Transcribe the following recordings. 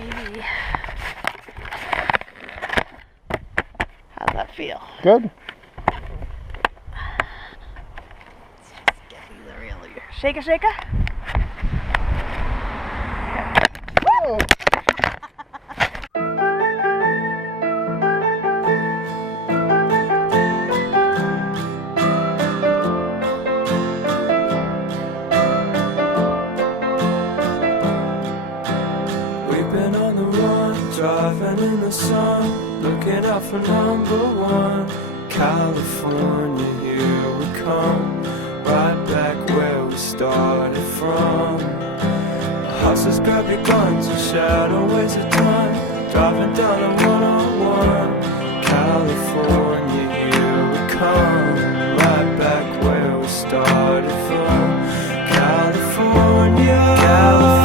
baby. How's that feel? Good. Let's just get these around here. Shake it, shake it. Whoa. We've been on the run, driving in the sun, looking out for #1. California, here we come, right back where we started from. Horses, grab your guns and shout and waste of time, driving down a 101. California, here we come, right back where we started from. California, California.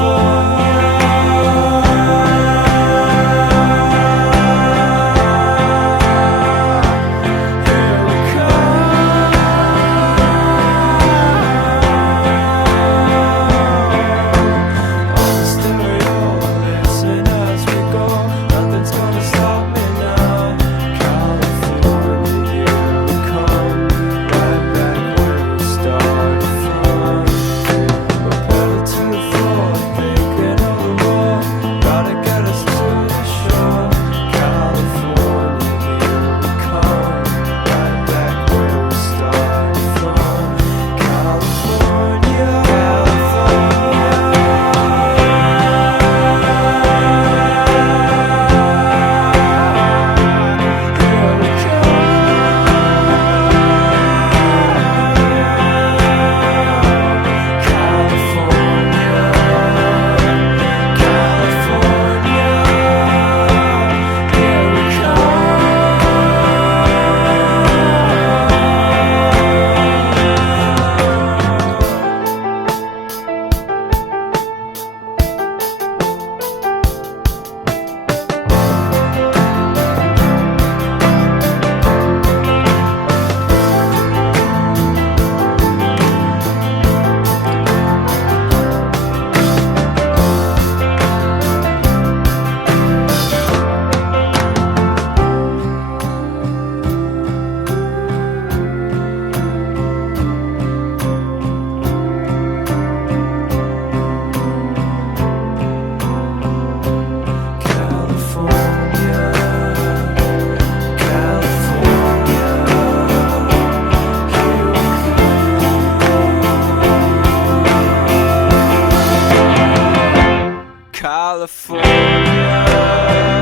California.